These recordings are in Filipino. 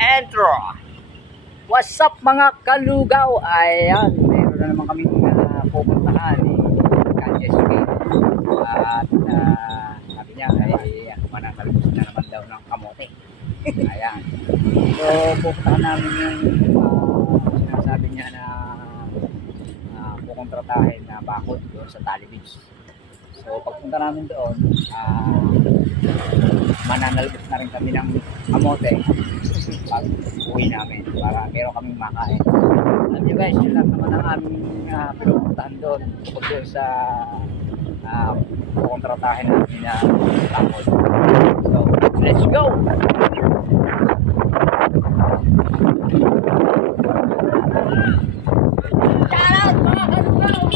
Entro! What's up mga kalugaw? Ayan, meron na naman kami pupuntahan ni Kanyesuke. At sabi niya ay manatalbos na naman daw ng kamote. Ayan. So pupuntahan namin yung sinasabi niya na kukontratahin na bakod doon sa Tali Beach. So pagpunta namin doon, mananalbos na rin kami ng kamote pag uwi namin para meron kaming makain. Alam nyo guys, yun lang naman ang aming pinupuntahan doon tungkol doon sa kukontratahin namin na bakod. So let's go! Shoutout mga kalugaw!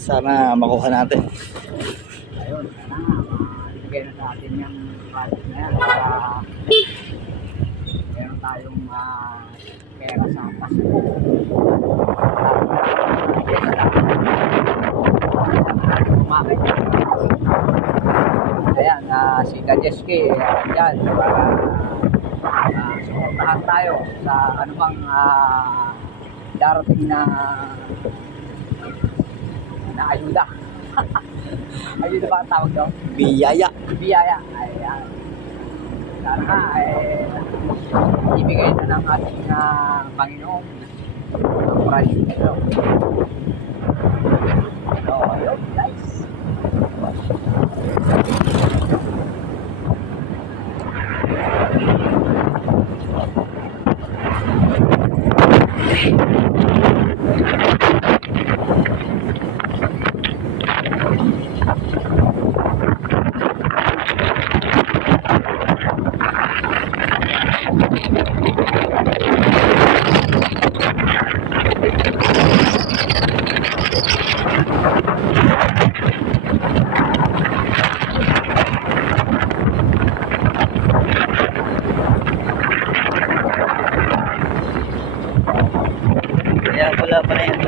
Sana makuha natin. Ayun, sana ibigay na sa atin yung project na yan para meron tayong pera sa Pasko. Ayan, si Kanyesuke dyan para suportahan tayo sa anumang darating na ayuda. Ayuda ba ang tawag doon? Biyaya. Biyaya. Ayan. Sana ibigay na ng ating Panginoon ang project nito. So, ayun guys. Kaya wala pa na yan.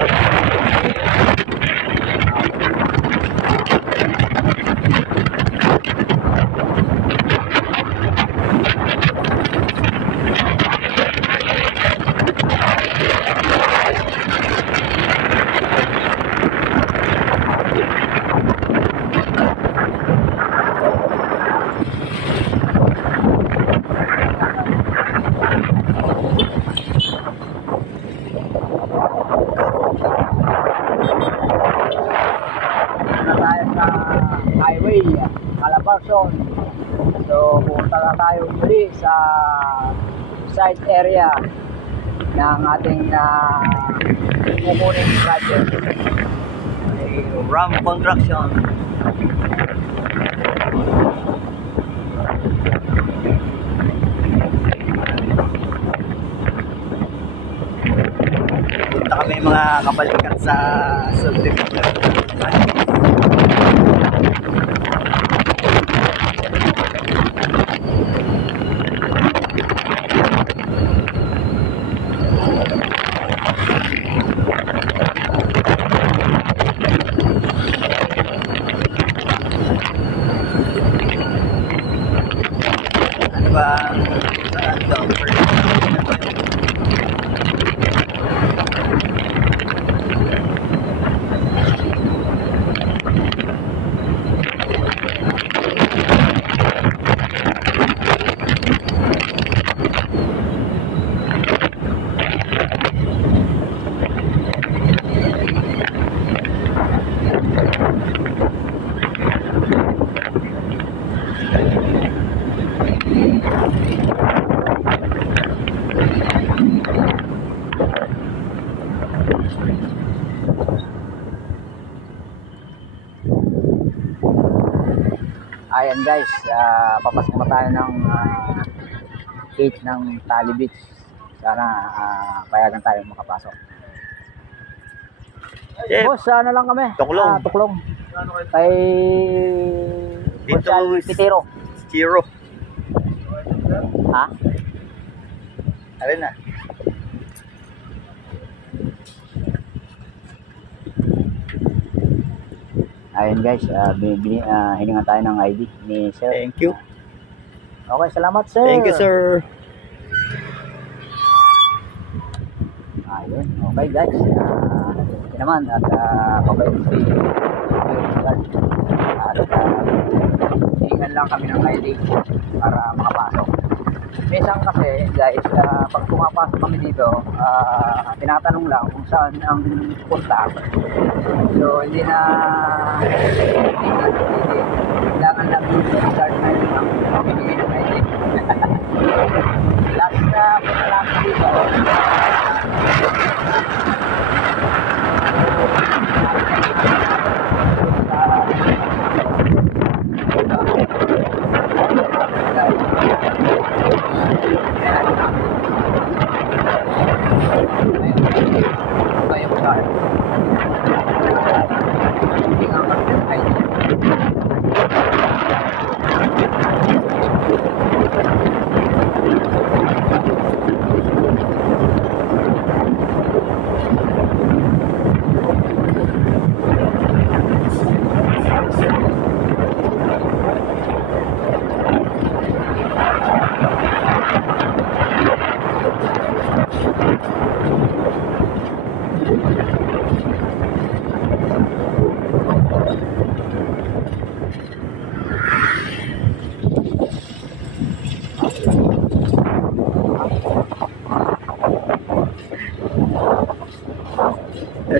Highway Calabarzon. So pupunta na tayo muli sa site area ng ating kukunin project. Ram Construction. Punta kami mga kabalikat sa subdivision. Ano ba Ayan guys, papasok na tayo ng gate ng Tali Beach. Sana payagan tayo makapasok. Chef, Boss, ano lang kami? Tuklong. Tuklong. Kay Dito Pitero. Zero. Ha? Alin na? Ayun guys, hiningan tayo ng ID ni sir. Thank you. Okay, salamat sir. Thank you, sir. Ayun, okay guys. Ito naman at kabay si at hiningan lang kami ng ID para makapasok. Minsan kasi guys, pag pumapasok kami dito, tinatanong lang kung saan ang punta. So hindi na kailangan lang yung start na yun ang pamimigay ng ID. Last na punta lang dito.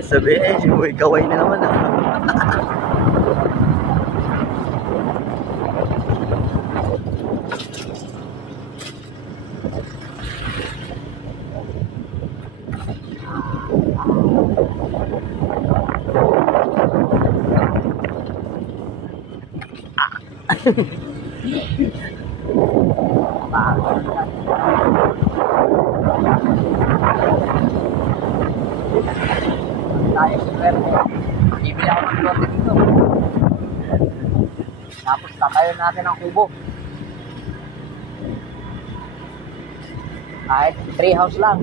Sabihin, si kaway na naman ah. Tayo swerte. Bibili ako ng lote dito. Tapos tatayo natin ang kubo. Kahit 3 house lang.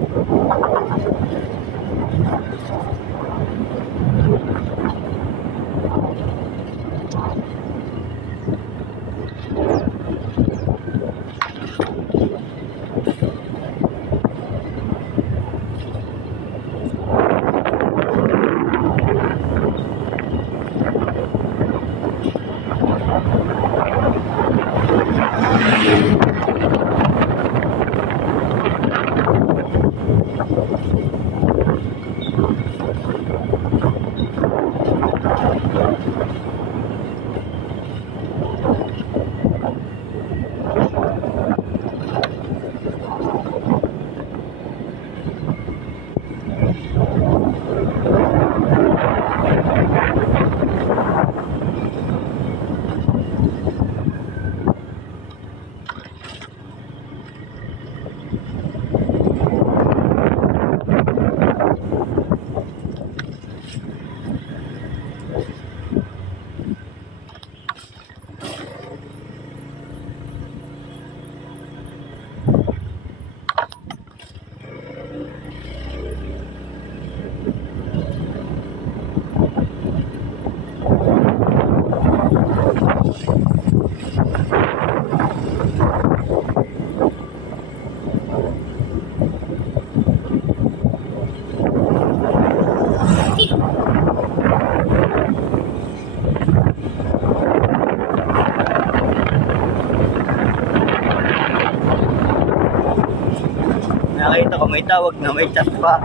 Nakita ko may tawag na may chat pa.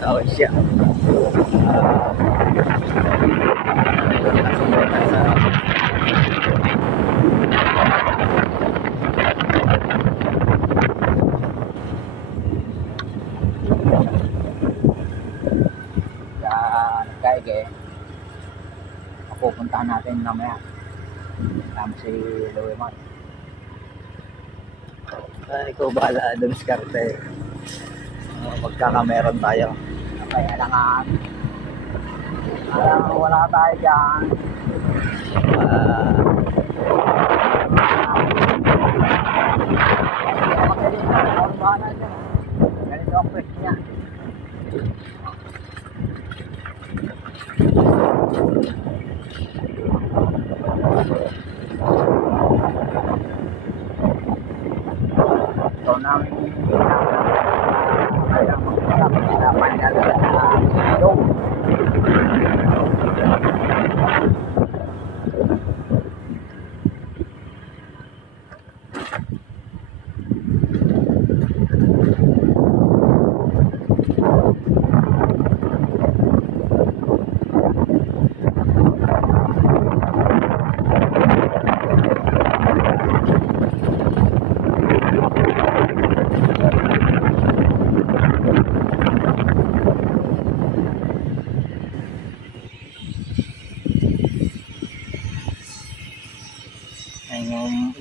Tawag siya. Nagkaige, mapupuntahan natin mamaya. Tama si Luiman. Ikaw bahala dun sa karte. Magkakameron tayo. Kaya lang wala tayo dyan. bahala dyan. Ganito ang pwesto niya. So namin kaya magpapakita na yung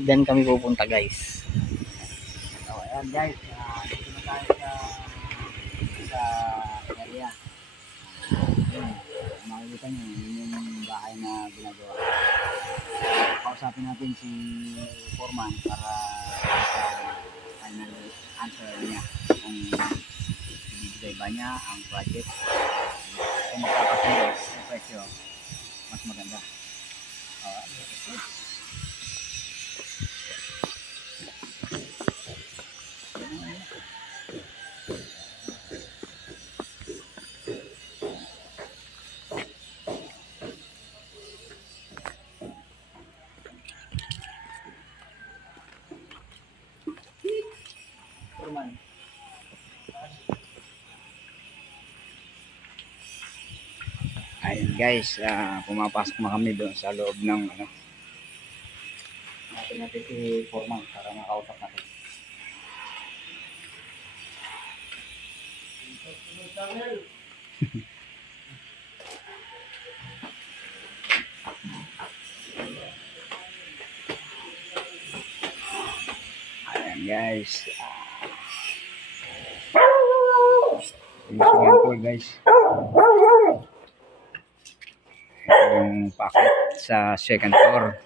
Diyan kami pupunta guys. so ayan guys, dito na tayo sa area. Makikita nyo, yun yung bahay na ginagawa. Kausapin natin si Foreman para sa final answer niya kung ibibigay ba niya ang project, kung magkakasundo sa presyo mas maganda. Ayun guys, pumapasok na kami doon sa loob ng ano. Natin si Foreman para makausap natin. Ayan guys. Tingnan po guys. Yung packet sa second floor.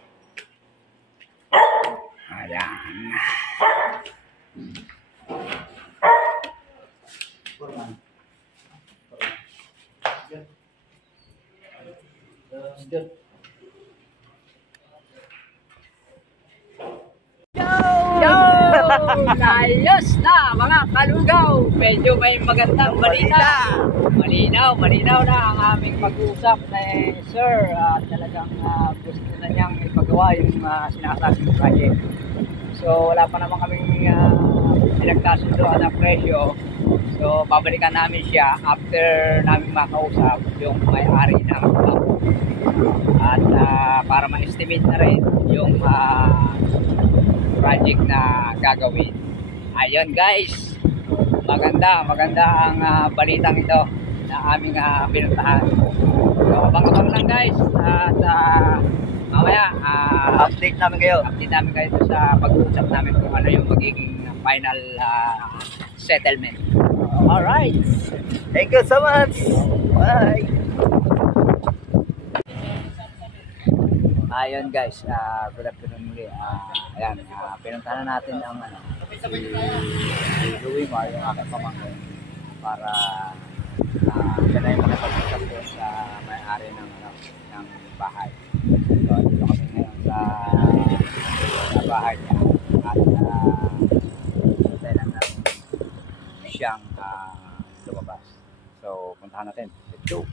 Ayan. Ayos na mga kalugaw. Medyo may magandang balita. Malinaw na ang aming pag-uusap na sir. Talagang gusto na niyang ipagawa yung sinasabing project. So wala pa naman kaming pinagkasundoan ng presyo. So babalikan namin siya after namin makausap yung may-ari ng club. At para ma-estimate na rin yung project na gagawin. Ayun guys, maganda ang balitang ito na aming pinuntahan. So abang-abang lang guys at mamaya update namin kayo sa pag-uusap namin kung ano yung magiging final settlement. Alright, Thank you so much. Bye. ayun guys, good afternoon muli. Ayan, pinuntahan na natin ang si Louie Mar, yung aking pamangkin, para siya na yung makapag-usap doon sa may-ari ng bahay. So dito kami ngayon sa bahay niya at hintay lang natin siyang lumabas. So puntahan natin. Let's go!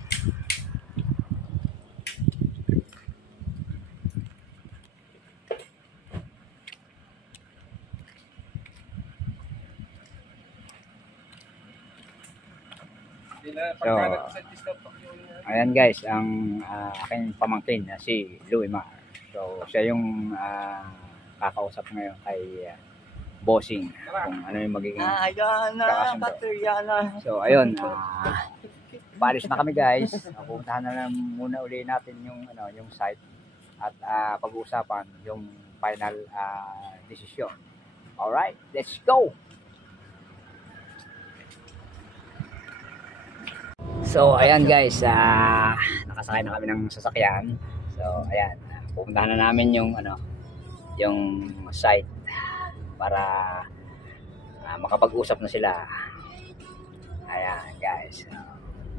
So, ayan guys, ang aking pamangkin na si Louie Mar. So, siya yung kakausap ngayon kay bossing kung ano yung magiging kakasundo. So, ayun, palis na kami guys. Pupuntahan na lang muna uli natin yung site at pag-uusapan yung final desisyon. Alright, let's go! So ayan guys, nakasakay na kami ng sasakyan. So ayan, pupuntahan na namin yung site para makapag-usap na sila. Ayan guys.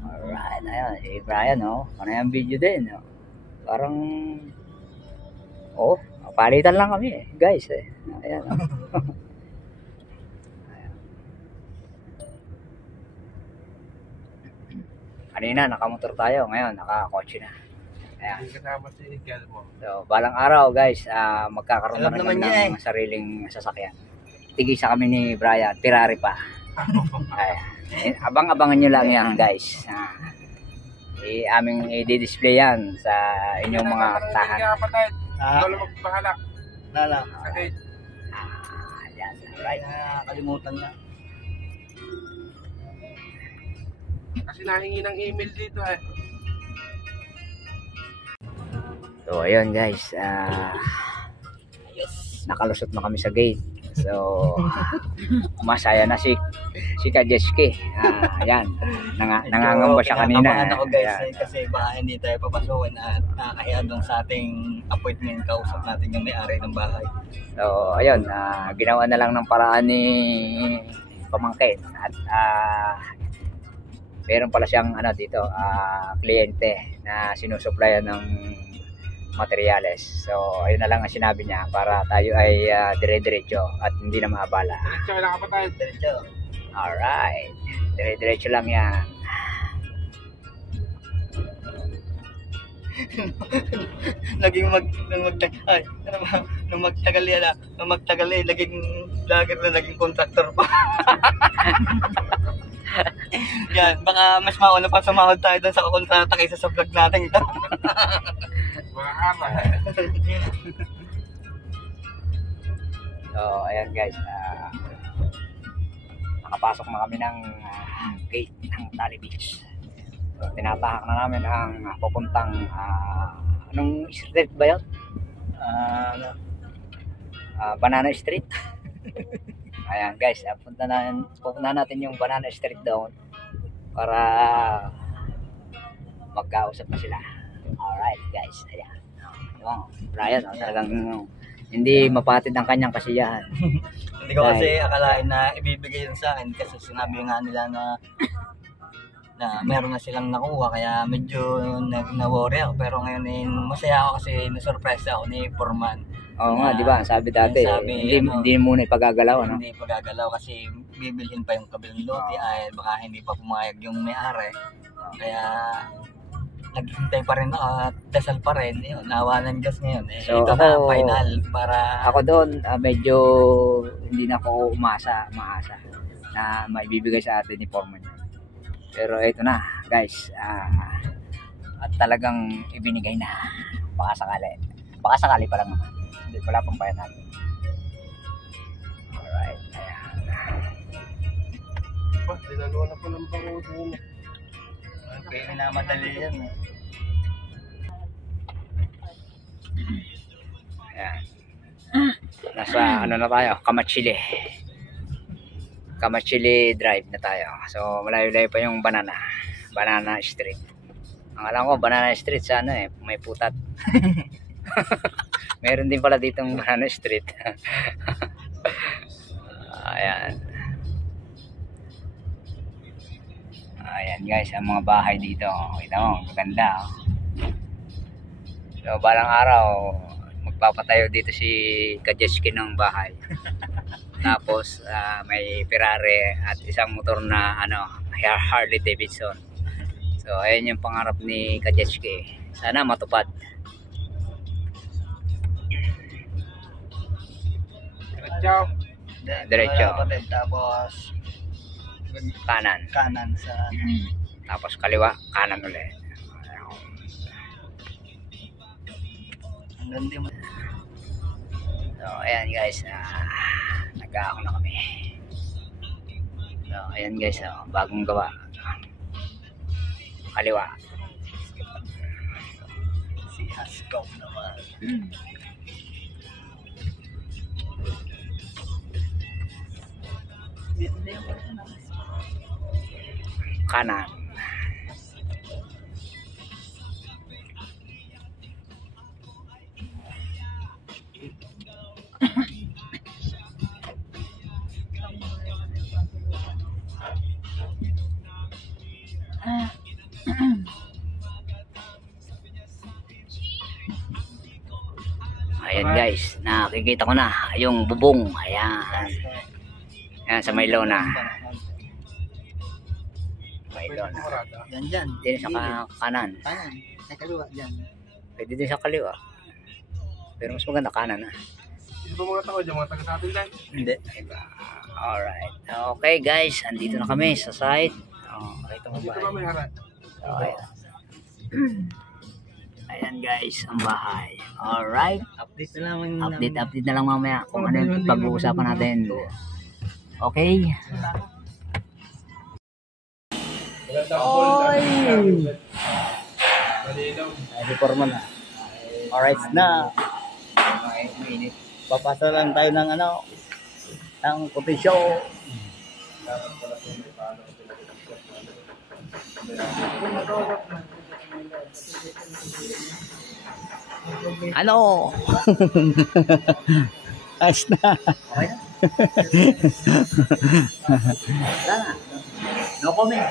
Alright, ayan, si Brian, oh. Ano yung video din, oh. Parang, oh, palitan lang kami, guys, eh. Ayan, oh. Kanina, nakamotor tayo. Ngayon, nakakotse na. Ayan. Kasama si Kelmo. So, balang araw, guys, magkakaroon Alam na naman kami niya, ng sariling sasakyan. Tigisa kami ni Brian, Ferrari pa. Ayan. Abang-abangan nyo lang yan, guys. Aming i-display yan sa inyong mga tahan. Ikaw lang magpahala. Lala. Sakit. Ayan, right. Nakakalimutan na. Kasi nahingi ng email dito eh. So, ayun guys. Nakalusot na kami sa gate. So, masaya na si Kajeski. Ayan. Nangangamba siya kanina. Abangan ako guys Ayan. kasi baka hindi tayo papasukin at nakakahiya doon sa ating appointment. Kausap natin yung may-ari ng bahay. So, ayun. Ginawa na lang ng paraan ni pamangkin. At meron pala siyang dito, kliyente na sinusuplayan ng materyales. So, ayun na lang ang sinabi niya para tayo ay dire-diretso at hindi na maabala. Diretso lang ka pa tayo. Diretso. Alright. Dire-diretso lang yan. Naging magtagal naging vlogger na naging contractor pa. Yan, baka mas mauna pa sumahod tayo doon sa kontrata kaysa sa vlog natin ito. So, ayan guys. Nakapasok na kami ng gate ng Tali Beach. So, tinatahak na namin ang papuntang anong street ba yun? Banana Street. Ayan guys, pupunta natin yung Banana Street doon para magkausap na sila. Alright guys, ayan. Brian, talagang hindi mapatid ang kanyang kasiyahan. Hindi ko kasi akalain na ibibigay yun sa akin kasi sinabi nga nila na meron na silang nakuha kaya medyo na-worry ako pero ngayon masaya ako kasi na-surprise ako ni Foreman. Oo nga, di ba? Sabi dati, hindi muna ipagagalaw, ano? Hindi ipagagalaw kasi bibilhin pa yung kabilang lote ay baka hindi pa pumayag yung may-ari. Kaya naghintay pa rin ako at dasal pa rin. Yun, nawa ng Diyos ngayon. So, ito na, final para... Ako doon, medyo hindi na ako maasa na maibibigay sa atin ni Foreman. Pero ito na, guys. At talagang ibinigay na. Baka sakali pa lang naman. Wala pang bayan natin. Alright, ayan. Dinaluwa na po ng bango doon. Pwede na madali yan. Ayan. Nasa na tayo, Kamachili Drive na tayo. So malayo-layo pa yung Banana Street. Ang alam ko Banana Street sa may putat. Meron din pala ditong Banana Street. Ayan. Ayan guys, ang mga bahay dito. Kita mo, maganda. So balang araw magpapatayo dito si Kajeski ng bahay. Tapos may Ferrari at isang motor na Harley Davidson. So ayan yung pangarap ni Kajeski. Sana matupad. Diretso. Tapos Kanan sa tapos kaliwa, kanan ulit. So ayan guys, nag-aako na kami. So ayan guys, bagong gawa. Kaliwa. si Haskell naman. Kanan. Ayan guys, nakikita ko na yung bubong. Ayan. Ayan sa may lona. May lona. Dyan. Din sa kanan. Kanan. Sa kaliwa dyan. Pwede din sa kaliwa. Pero mas maganda kanan na. Hindi ba mga tao dyan? Mga taga sa atin dyan? Hindi. Alright. Okay guys, andito na kami sa site. Ito mo Dito ba? ba may harap? Okay. Ayan guys, ang bahay. Alright. Update na naman. Update na lang mamaya kung ano yung pag-uusapan natin. Okay? Oy! Ay, formal na. Alright na. Mainit. Papasa lang tayo ng ng kotisyo. Ano? As na. Okay na? Wala na. No comment.